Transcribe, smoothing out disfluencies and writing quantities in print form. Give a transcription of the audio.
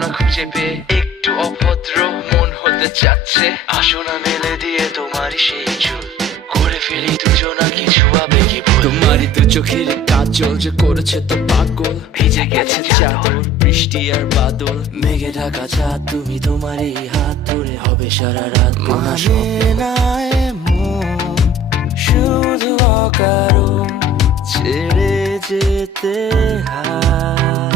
না খুঁজে পেয়ে একটু অভদ্র মন হতে চাচ্ছে। আসো না মেলে দিয়ে তোমারই সেই চুল, করে ফেলি দুজনা কিছু আবেগী ভুল। তোমারই তো চোখের কাজল যে করেছে তো পাগল, ভিজে গেছে চাদর বৃষ্টি আর বাদল, মেঘে ঢাকা চাঁদ তুমি তোমার এই হাত ধরে হবে সারা রাত। মানে না এমন শুধু অকারণ ছেড়ে যেতে হয়।